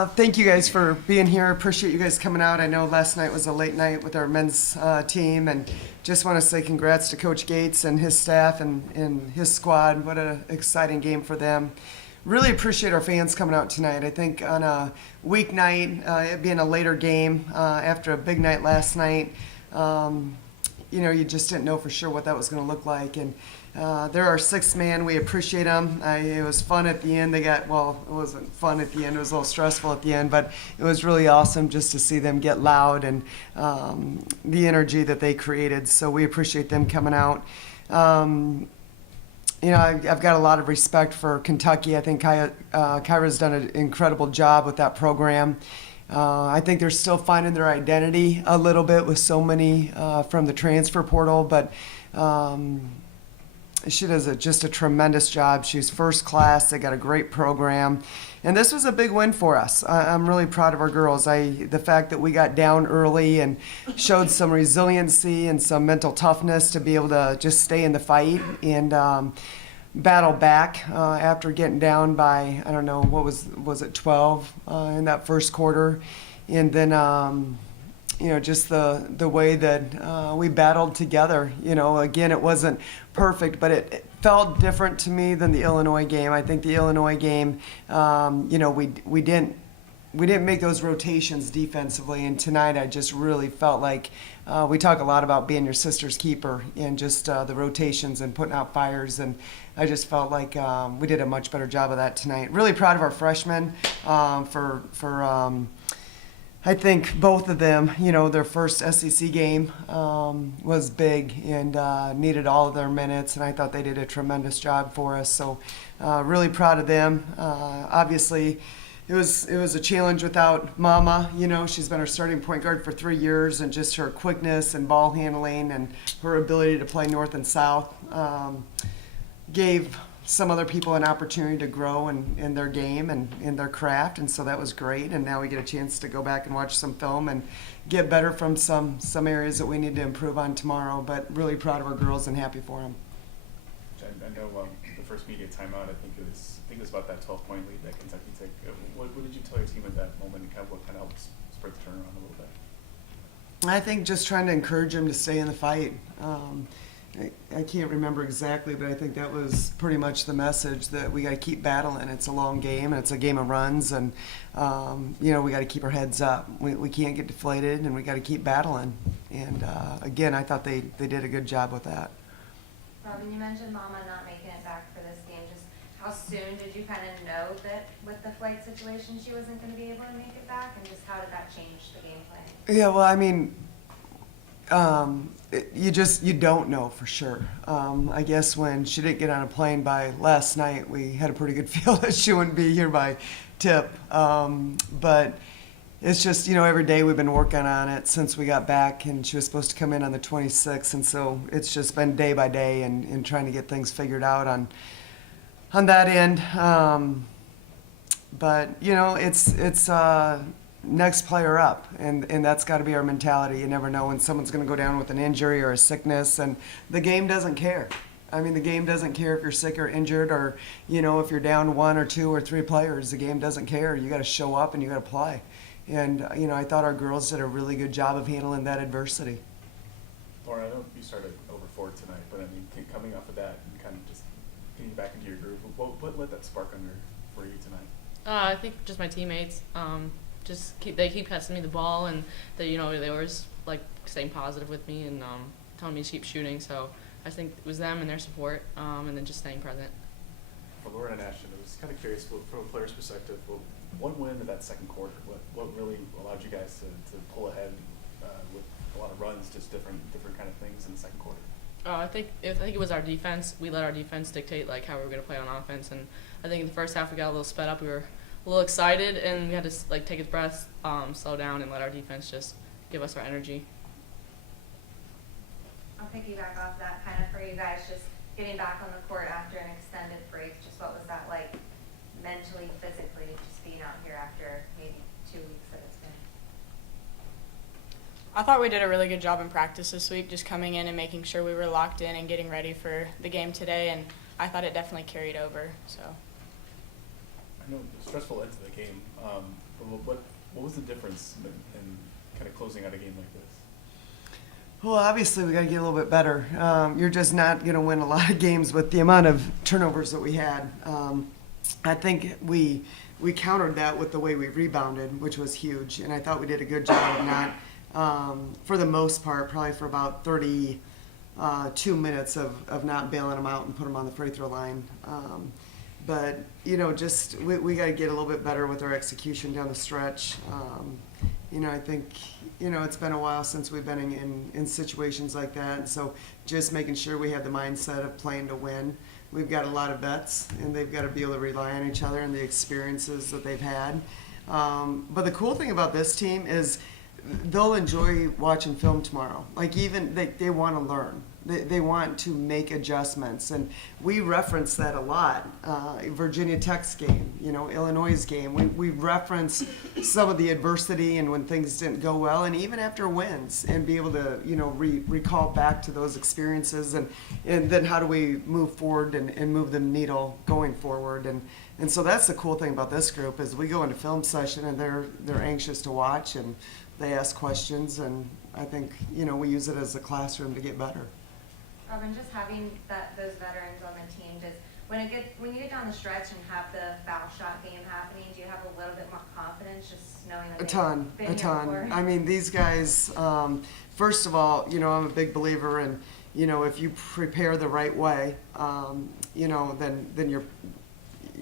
Thank you guys for being here. Appreciate you guys coming out. I know last night was a late night with our men's team, and just want to say congrats to Coach Gates and his staff and his squad. What an exciting game for them. Really appreciate our fans coming out tonight. I think on a weeknight, it being a later game after a big night last night, you just didn't know for sure what that was going to look like. And they're our sixth man. We appreciate them. It was fun at the end. It wasn't fun at the end. It was a little stressful at the end, but it was really awesome just to see them get loud and the energy that they created. So we appreciate them coming out. I've got a lot of respect for Kentucky. I think Kyra's done an incredible job with that program. I think they're still finding their identity a little bit with so many from the transfer portal, but she does just a tremendous job. She's first class. They got a great program. And this was a big win for us. I'm really proud of our girls. The fact that we got down early and showed some resiliency and some mental toughness to be able to just stay in the fight and battle back after getting down by, I don't know, was it 12 in that first quarter. And then just the way that we battled together. Again, it wasn't perfect, but it felt different to me than the Illinois game. I think the Illinois game, we didn't make those rotations defensively, and tonight I just really felt like we talk a lot about being your sister's keeper and just the rotations and putting out fires, and I just felt like we did a much better job of that tonight. Really proud of our freshmen for I think both of them, their first SEC game was big and needed all of their minutes, and I thought they did a tremendous job for us. So really proud of them. Obviously, it was a challenge without Mama. She's been our starting point guard for 3 years, and just her quickness and ball handling and her ability to play north and south gave some other people an opportunity to grow in their game and in their craft, and so that was great. And now we get a chance to go back and watch some film and get better from some areas that we need to improve on tomorrow. But really proud of our girls and happy for them. I know the first media timeout, I think it was about that 12-point lead that Kentucky took. What did you tell your team at that moment, and what kind of helped spur the turnaround a little bit? I think just trying to encourage them to stay in the fight. I can't remember exactly, but I think that was pretty much the message, that we got to keep battling. It's a long game, and it's a game of runs, and we got to keep our heads up. We can't get deflated, and we got to keep battling. And again, I thought they did a good job with that. Robin, you mentioned Mama not making it back for this game. Just how soon did you kind of know that with the flight situation she wasn't going to be able to make it back, and just how did that change the game plan? Yeah, well, I mean, you don't know for sure. I guess when she didn't get on a plane by last night, we had a pretty good feel that she wouldn't be here by tip. But it's just, every day we've been working on it since we got back, and she was supposed to come in on the 26th, and so it's just been day by day and trying to get things figured out on that end. But it's next player up, and that's got to be our mentality. You never know when someone's going to go down with an injury or a sickness, and the game doesn't care. I mean, the game doesn't care if you're sick or injured, or if you're down 1 or 2 or 3 players. The game doesn't care. You got to show up and you got to play. And I thought our girls did a really good job of handling that adversity. Lauren, I know you started over 4 tonight, but I mean, coming off of that and kind of just getting back into your groove, what lit that spark under for you tonight? I think just my teammates. They keep passing me the ball, and they always like staying positive with me and telling me to keep shooting. So I think it was them and their support, and then just staying present. For Lauren and Ashton, I was kind of curious from a player's perspective. One win in that second quarter, what really allowed you guys to pull ahead with a lot of runs, just different kind of things in the second quarter? I think it was our defense. We let our defense dictate like how we were going to play on offense, and I think in the first half we got a little sped up. We were a little excited, and we had to take a breath, slow down, and let our defense just give us our energy. I'll piggyback off that kind of for you guys, just getting back on the court after an extended break. Just what was that like mentally, physically, just being out here after maybe 2 weeks that it's been? I thought we did a really good job in practice this week, just coming in and making sure we were locked in and getting ready for the game today, and I thought it definitely carried over. So. I know it was stressful end to the game. But what was the difference in kind of closing out a game like this? Well, obviously, we got to get a little bit better. You're just not going to win a lot of games with the amount of turnovers that we had. I think we countered that with the way we rebounded, which was huge. And I thought we did a good job of not, for the most part, probably for about 32 minutes of not bailing them out and put them on the free throw line. But, just we got to get a little bit better with our execution down the stretch. I think, it's been a while since we've been in situations like that. And so just making sure we have the mindset of playing to win. We've got a lot of vets, and they've got to be able to rely on each other and the experiences that they've had. But the cool thing about this team is they'll enjoy watching film tomorrow. Like, even they want to learn. They want to make adjustments, and we reference that a lot. Virginia Tech's game, Illinois' game. We reference some of the adversity and when things didn't go well, and even after wins, and be able to recall back to those experiences, and then how do we move forward and move the needle going forward. And so that's the cool thing about this group is we go into film session and they're anxious to watch, and they ask questions, and I think we use it as a classroom to get better. Robin, just having those veterans on the team, when you get down the stretch and have the foul shot game happening, do you have a little bit more confidence just knowing that A ton. before? I mean, these guys, first of all, I'm a big believer in, if you prepare the right way, then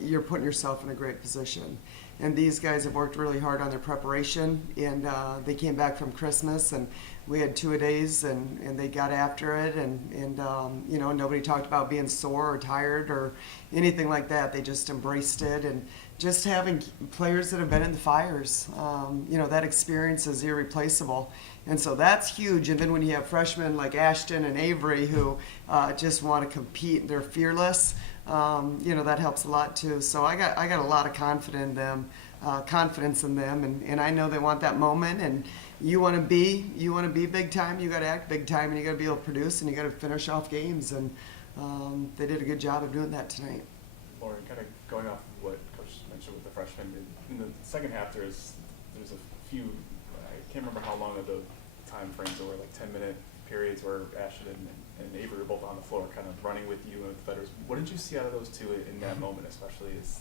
you're putting yourself in a great position. And these guys have worked really hard on their preparation, and they came back from Christmas, and we had 2-a-days, and they got after it, and nobody talked about being sore or tired or anything like that. They just embraced it, and just having players that have been in the fires, that experience is irreplaceable. And so that's huge. And then when you have freshmen like Ashton and Avery who just want to compete, they're fearless, that helps a lot too. So I got a lot of confidence in them, and I know they want that moment. And you want to be big time. You got to act big time, and you got to be able to produce, and you got to finish off games. And they did a good job of doing that tonight. Lauren, kind of going off of what Coach mentioned with the freshmen, in the second half there's a few, I can't remember how long of the time frames there were, like 10-minute periods where Ashton and Avery were both on the floor kind of running with you and with the veterans. What did you see out of those two in that moment, especially as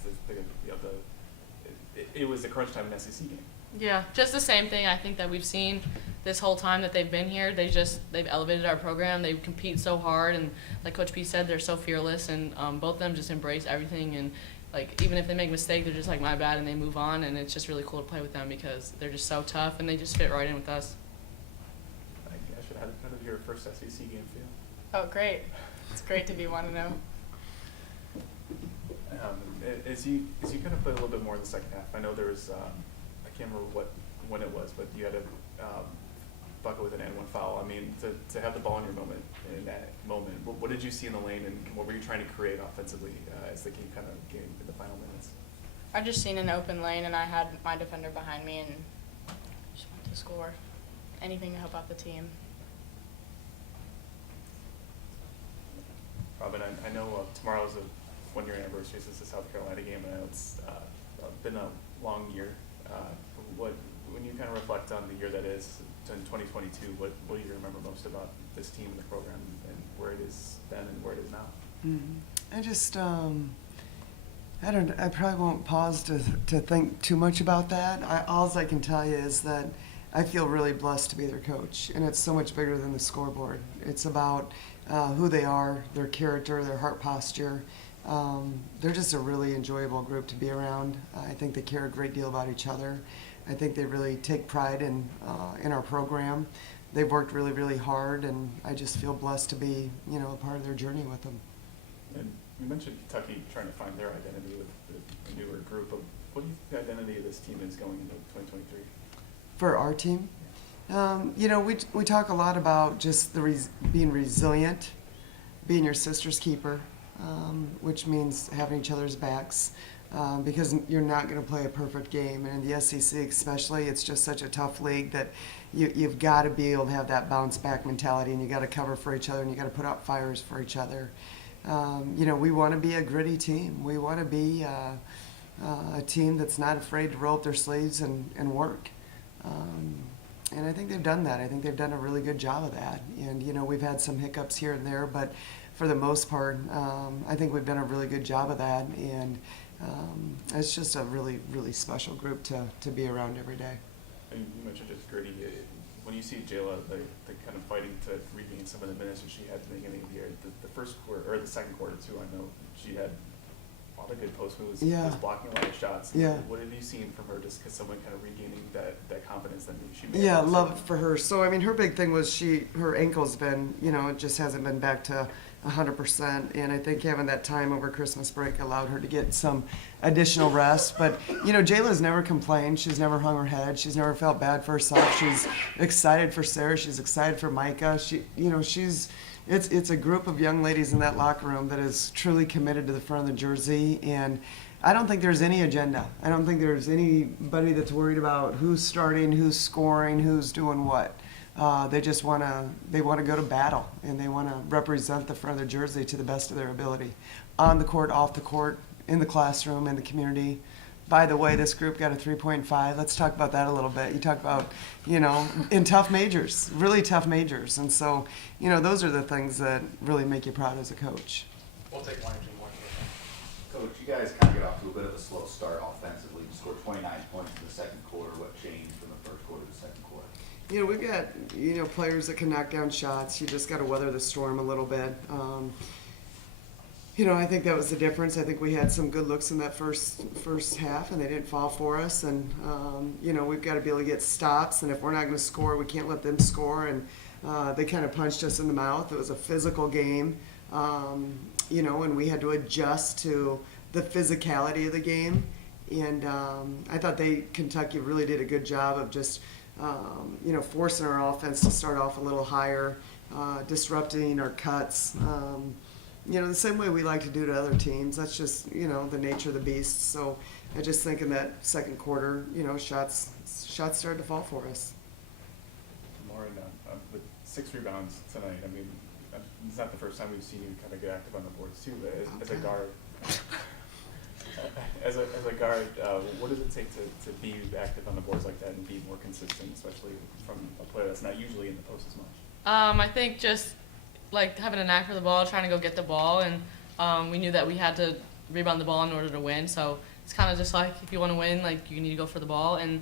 it was the crunch time in SEC game? Yeah, just the same thing I think that we've seen this whole time that they've been here. They've elevated our program. They compete so hard, and like Coach P said, they're so fearless, and both of them just embrace everything. And like even if they make a mistake, they're just like, my bad, and they move on. And it's just really cool to play with them because they're just so tough, and they just fit right in with us. How did your first SEC game feel? Oh, great. It's great to be 1-0. As you kind of played a little bit more in the second half, I know there was I can't remember when it was, but you had a bucket with an N1 foul. I mean, to have the ball in your moment in that moment, what did you see in the lane, and what were you trying to create offensively as the game kind of came in the final minutes? I just seen an open lane, and I had my defender behind me, and just wanted to score. Anything to help out the team. Robin, I know tomorrow's a one-year anniversary since the South Carolina game, and I know it's been a long year. When you kind of reflect on the year that is in 2022, what do you remember most about this team and the program, and where it is then and where it is now? Mm-hmm. I just I probably won't pause to think too much about that. All I can tell you is that I feel really blessed to be their coach, and it's so much bigger than the scoreboard. It's about who they are, their character, their heart posture. They're just a really enjoyable group to be around. I think they care a great deal about each other. I think they really take pride in our program. They've worked really, really hard, and I just feel blessed to be, a part of their journey with them. And you mentioned Kentucky trying to find their identity with the newer group. But what do you think the identity of this team is going into 2023? For our team? We talk a lot about just being resilient, being your sister's keeper, which means having each other's backs, because you're not going to play a perfect game. And in the SEC especially, it's just such a tough league that you've got to be able to have that bounce back mentality, and you got to cover for each other, and you got to put out fires for each other. We want to be a gritty team. We want to be a team that's not afraid to roll up their sleeves and work. And I think they've done that. I think they've done a really good job of that. And, you know, we've had some hiccups here and there, but for the most part, I think we've done a really good job of that. And it's just a really, really special group to be around every day. And you mentioned just gritty. When you see Jayla, the kind of fighting to regain some of the minutes that she had at the beginning of the year, the first quarter, or the second quarter too, I know she had a lot of good post moves, Yeah. was blocking a lot of shots. Yeah. What have you seen from her, just because someone kind of regaining that confidence that maybe she may Yeah, have lost? love it for her. So, I mean, her big thing was her ankle's been, you know, it just hasn't been back to 100%. And I think having that time over Christmas break allowed her to get some additional rest. But, you know, Jayla's never complained. She's never hung her head. She's never felt bad for herself. She's excited for Sarah. She's excited for Micah. It's a group of young ladies in that locker room that is truly committed to the front of the jersey. And I don't think there's any agenda. I don't think there's anybody that's worried about who's starting, who's scoring, who's doing what. They just want to go to battle, and they want to represent the front of their jersey to the best of their ability, on the court, off the court, in the classroom, in the community. By the way, this group got a 3.5. Let's talk about that a little bit. You talk about, you know, in tough majors, really tough majors. And so, you know, those are the things that really make you proud as a coach. We'll take one or two more. Coach, you guys kind of got off to a bit of a slow start offensively. You scored 29 points in the second quarter. What changed from the first quarter to the second quarter? You know, we've got, you know, players that can knock down shots. You just got to weather the storm a little bit. You know, I think that was the difference. I think we had some good looks in that first half, and they didn't fall for us. And, you know, we've got to be able to get stops. And if we're not going to score, we can't let them score. And they kind of punched us in the mouth. It was a physical game, you know, and we had to adjust to the physicality of the game. And I thought Kentucky really did a good job of just, you know, forcing our offense to start off a little higher, disrupting our cuts. You know, the same way we like to do to other teams. That's just, you know, the nature of the beast. So I just think in that second quarter, you know, shots started to fall for us. Lauren, with 6 rebounds tonight, I mean, it's not the first time we've seen you kind of get active on the boards too, but as a guard, as a guard, what does it take to be active on the boards like that and be more consistent, especially from a player that's not usually in the post as much? I think just like having a knack for the ball, trying to go get the ball, and we knew that we had to rebound the ball in order to win. So it's kind of just like if you want to win, like you need to go for the ball. And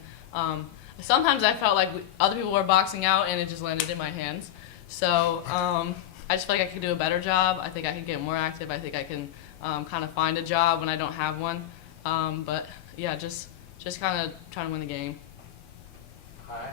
sometimes I felt like other people were boxing out, and it just landed in my hands. So I just feel like I could do a better job. I think I could get more active. I think I can kind of find a job when I don't have one. But yeah, just kind of trying to win the game. Hi.